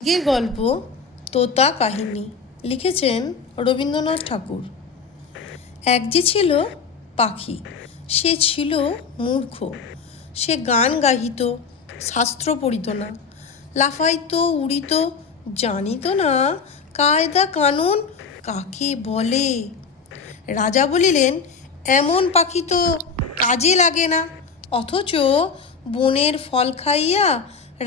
আজকের গল্প তোতা কাহিনী লিখেছেন রবীন্দ্রনাথ ঠাকুর। এক যে ছিল পাখি, সে ছিল মূর্খ। সে গান গাহিত, শাস্ত্র পড়িত না, লাফাইত উড়িত, জানিত না কায়দা কানুন কাকে বলে। রাজা বলিলেন, এমন পাখি তো কাজে লাগে না, অথচ বনের ফল খাইয়া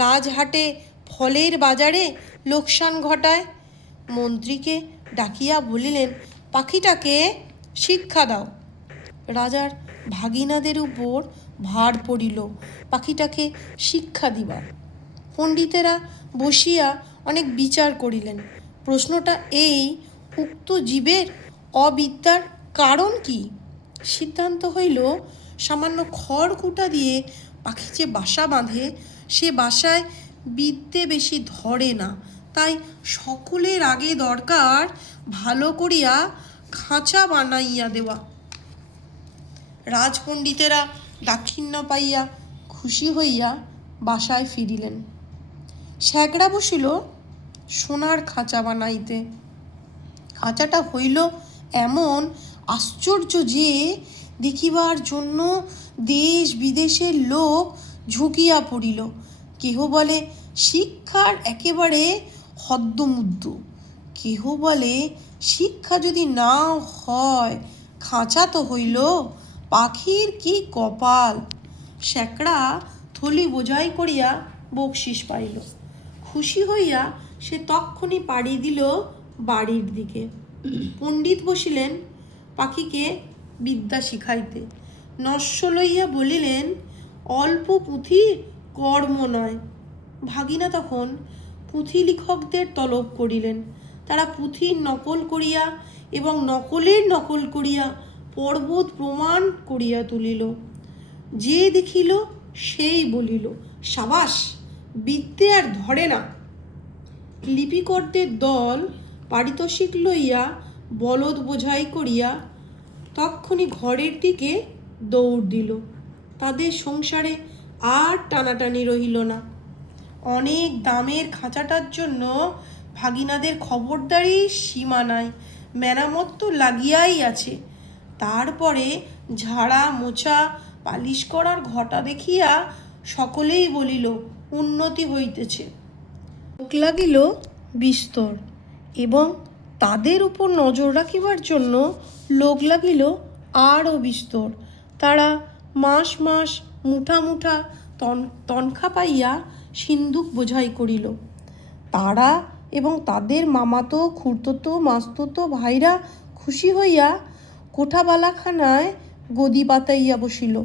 রাজহাটে ফলের বাজারে লোকসান ঘটায়। মন্ত্রীকে ডাকিয়া বলিলেন, পাখিটাকে শিক্ষা দাও। রাজার ভাগিনাদের উপর ভার পড়িল পাখিটাকে শিক্ষা দিবার। পণ্ডিতেরা বসিয়া অনেক বিচার করিলেন। প্রশ্নটা এই, উক্ত জীবের অবিদ্যার কারণ কি? সিদ্ধান্ত হইল, সামান্য খড়কুটা দিয়ে পাখি যে বাসা বাঁধে, সে বাসায় বিদ্যে বেশি ধরে না, তাই সকলের আগে দরকার ভালো করিয়া খাঁচা বানাইয়া দেওয়া। রাজপণ্ডিতেরা দাক্ষিণ্য পাইয়া খুশি হইয়া বাসায় ফিরিলেন। শ্যাকরা বসিল সোনার খাঁচা বানাইতে। খাঁচাটা হইল এমন আশ্চর্য যে দেখিবার জন্য দেশ বিদেশের লোক ঝুঁকিয়া পড়িল। কেহ বলে শিক্ষার একেবারে হদ্দমুদ্দ, কেহ বলে শিক্ষা যদি না হয় খাঁচা তো হইল, পাখির কি কপাল। শ্যাকরা থলি বোঝাই করিয়া বকশিস পাইল। খুশি হইয়া সে তক্ষুনি পাড়ি দিল বাড়ির দিকে। পণ্ডিত বসিলেন পাখিকে বিদ্যা শিখাইতে। নস্য লইয়া বলিলেন, অল্প পুঁথি কর্ম নয়। ভাগিনা তখন পুঁথি লিখকদের তলব করিলেন। তারা পুঁথির নকল করিয়া এবং নকলের নকল করিয়া পর্বত প্রমাণ করিয়া তুলিল। যে দেখিল সেই বলিল, সাবাস, বিদ্যে আর ধরে না। লিপিকরদের দল পারিতোষিক লইয়া বলদ বোঝাই করিয়া তক্ষুনি ঘরের দিকে দৌড় দিল। তাদের সংসারে আর টানাটানি রহিল না। অনেক দামের খাঁচাটার জন্য ভাগিনাদের খবরদারি সীমা নাই, মেরামত তো লাগিয়াই আছে। তারপরে ঝাড়া মোছা পালিশ করার ঘটা দেখিয়া সকলেই বলিল, উন্নতি হইতেছে। লোক লাগিল বিস্তর, এবং তাদের উপর নজর রাখিবার জন্য লোক লাগিল আরও বিস্তর। তারা মাস মাস মুঠা মুঠা তনখা পাইয়া সিন্দুক বোঝাই করিল। তারা এবং তাদের মামাতো খুড়তো মাস্তুতো ভাইরা খুশি হইয়া কোঠাবালাখানায় গদি পাতাইয়া বসিল।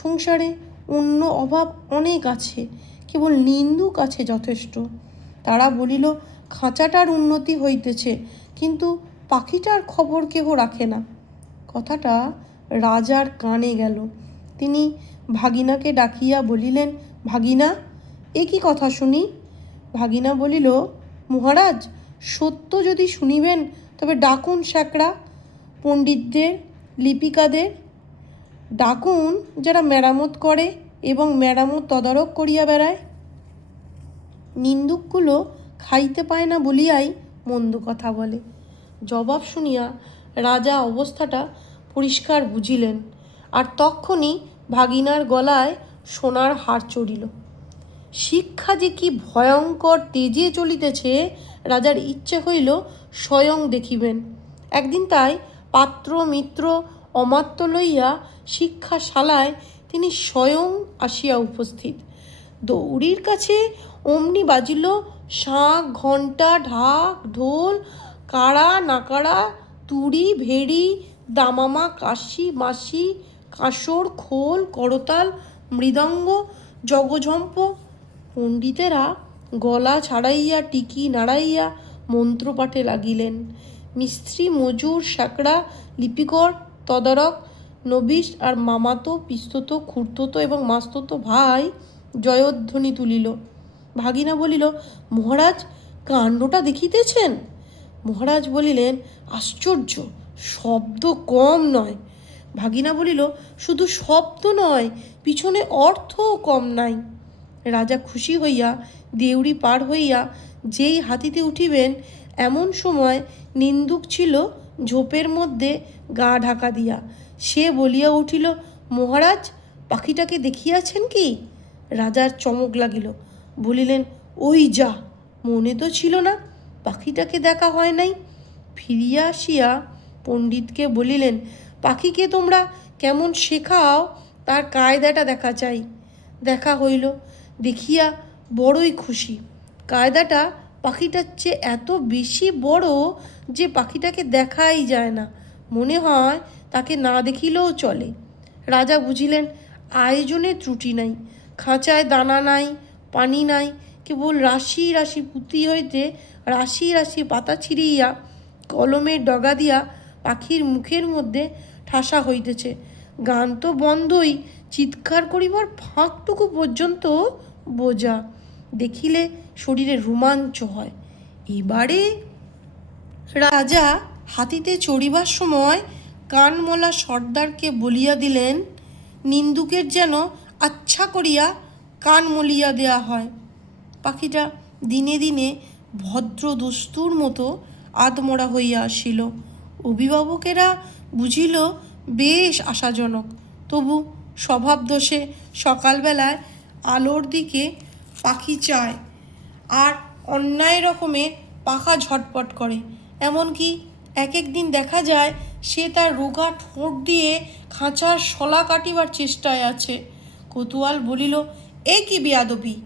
সংসারে অন্য অভাব অনেক আছে, কেবল নিন্দুক আছে যথেষ্ট। তারা বলিল, খাঁচাটার উন্নতি হইতেছে, কিন্তু পাখিটার খবর কেহ রাখে না। কথাটা রাজার কানে গেল। তিনি ভাগিনাকে ডাকিয়া বলিলেন, ভাগিনা, এ কি কথা শুনি? ভাগিনা বলিল, মহারাজ, সত্য যদি শুনিবেন তবে ডাকুন শ্যাকরা, পণ্ডিতদের, লিপিকাদের ডাকুন, যারা মেরামত করে এবং মেরামত তদারক করিয়া বেড়ায়। নিন্দুকগুলো খাইতে পায় না বলিয়াই মন্দ কথা বলে। জবাব শুনিয়া রাজা অবস্থাটা পরিষ্কার বুঝিলেন, আর তক্ষুনি ভাগিনার গলায় সোনার হার চড়িল। শিক্ষা যে কি ভয়ঙ্কর তেজে চলিতেছে, রাজার ইচ্ছে হইল স্বয়ং দেখিবেন। একদিন তাই পাত্র মিত্র অমাত্য লইয়া শিক্ষাশালায় তিনি স্বয়ং আসিয়া উপস্থিত। দৌড়ির কাছে অমনি বাজিল শাঁখ, ঘণ্টা, ঢাক, ঢোল, কাড়া, নাকাড়া, তুড়ি, ভেড়ি, দামামা, কাশি, মাসি, কাঁসর, খোল, করতাল, মৃদঙ্গ, জগঝম্প। পণ্ডিতেরা গলা ছাড়াইয়া টিকি নাড়াইয়া মন্ত্রপাঠে লাগিলেন। মিস্ত্রি, মজুর, শ্যাকরা, লিপিকর, তদারক, নবিশ আর মামাতো, পিস্ততো, খুড়তো এবং মাস্তুতো ভাই জয়ধ্বনি তুলিল। ভাগিনা বলিল, মহারাজ, কাণ্ডটা দেখিতেছেন? মহারাজ বলিলেন, আশ্চর্য, শব্দ কম নয়। ভাগিনা বলিল, শুধু শব্দ নয়, পিছনে অর্থও কম নাই। রাজা খুশি হইয়া দেউড়ি পার হইয়া যেই হাতিতে উঠিবেন, এমন সময় নিন্দুক ছিল ঝোপের মধ্যে গা ঢাকা দিয়া। সে বলিয়া উঠিল, মহারাজ, পাখিটাকে দেখিয়াছেন কি? রাজার চমক লাগিল। বলিলেন, ওই যা, মনে তো ছিল না, পাখিটাকে দেখা হয় নাই। ফিরিয়া আসিয়া পণ্ডিতকে বলিলেন, পাখিকে তোমরা কেমন শেখাও তার কায়দাটা দেখা চাই। দেখা হইল, দেখিয়া বড়ই খুশি। কায়দাটা পাখিটার চেয়ে এত বেশি বড় যে পাখিটাকে দেখাই যায় না, মনে হয় তাকে না দেখিলেও চলে। রাজা বুঝিলেন আয়োজনে ত্রুটি নাই, খাঁচায় দানা নাই, পানি নাই, কেবল রাশি রাশি পুঁতি হইতে রাশি রাশি পাতা ছিঁড়িয়া কলমের ডগা দিয়া পাখির মুখের মধ্যে ঠাসা হইতেছে। গান তো বন্ধই, চিৎকার করিবার ফাঁকটুকু পর্যন্ত বোঝা। দেখিলে শরীরে রোমাঞ্চ হয়। এবারে রাজা হাতিতে চড়িবার সময় কানমলা সর্দারকে বলিয়া দিলেন, নিন্দুকের যেন আচ্ছা করিয়া কান মলিয়া দেয়া হয়। পাখিটা দিনে দিনে ভদ্র দস্তুর মতো আধমরা হইয়া আসিল। অভিভাবকেরা বুঝিল বেশ আশাজনক, তবু স্বভাব দোষে সকালবেলায় আলোর দিকে পাখি চায় আর অন্যায় রকমের পাখা ঝটপট করে। এমনকি এক একদিন দেখা যায় সে তার রোগা ঠোঁট দিয়ে খাঁচার শলা কাটিবার চেষ্টায় আছে। কোতোয়াল বলিল, এ কি বেয়াদবি!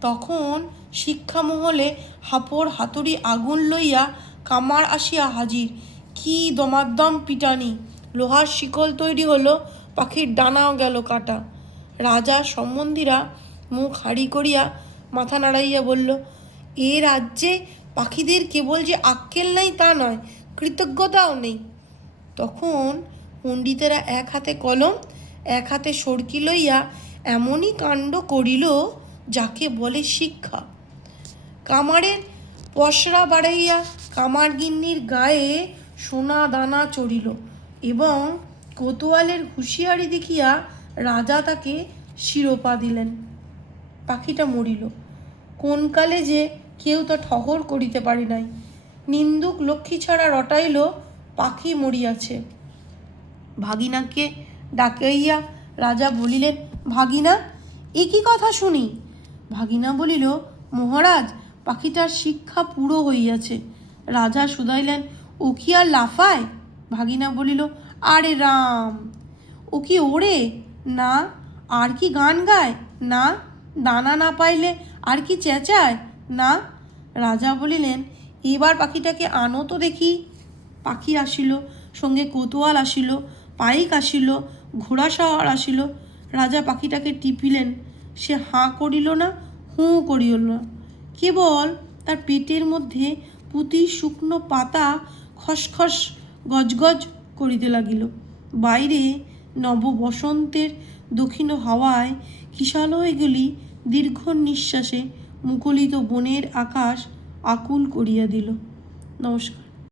তখন শিক্ষামহলে হাপড় হাতুড়ি আগুন লইয়া কামার আসিয়া হাজির। কি দমাদ্দম পিটানি! লোহার শিকল তৈরি হলো, পাখির ডানাও গেল কাটা। রাজা সম্বন্ধীরা মুখ হাঁড়ি করিয়া মাথা নাড়াইয়া বলল, এ রাজ্যে পাখিদের কেবল যে আক্কেল নাই তা নয়, কৃতজ্ঞতাও নেই। তখন পণ্ডিতেরা এক হাতে কলম এক হাতে সরকি লইয়া এমনই কাণ্ড করিল যাকে বলে শিক্ষা। কামারের পসরা বাড়াইয়া কামারগিন্নির গায়ে সোনা দানা চড়িল এবং কোতোয়ালের হুঁশিয়ারি দেখিয়া রাজা তাকে শিরোপা দিলেন। পাখিটা মরিল। কোন কালে যে কেউ তা ঠহর করিতে পারি নাই। নিন্দুক লক্ষ্মী ছাড়া রটাইল, পাখি মরিয়াছে। ভাগিনাকে ডাকাইয়া রাজা বলিলেন, ভাগিনা, এ কি কথা শুনি? ভাগিনা বলিল, মহারাজ, পাখিটার শিক্ষা পুরো হইয়াছে। রাজা শুধাইলেন, ও কি আর লাফায়? ভাগিনা বলিল, আরে রাম, ও কি ওড়ে? না। আর কি গান গায়? না। দানা না পাইলে আর কি চেঁচায়? না। রাজা বলিলেন, এবার পাখিটাকে আনো তো দেখি। পাখি আসিল, সঙ্গে কোতোয়াল আসিল, পাইক আসিল, ঘোড়াসওয়ার আসিল। রাজা পাখিটাকে টিপিলেন। সে হাঁ করিল না, হুঁ করিল না, কেবল তার পেটের মধ্যে পুঁতি শুকনো পাতা খসখস গজগজ করিতে লাগিল। বাইরে নব বসন্তের দক্ষিণ হাওয়ায় কিশালয়গুলি দীর্ঘ নিঃশ্বাসে মুখরিত বনের আকাশ আকুল করিয়া দিল। নমস্কার।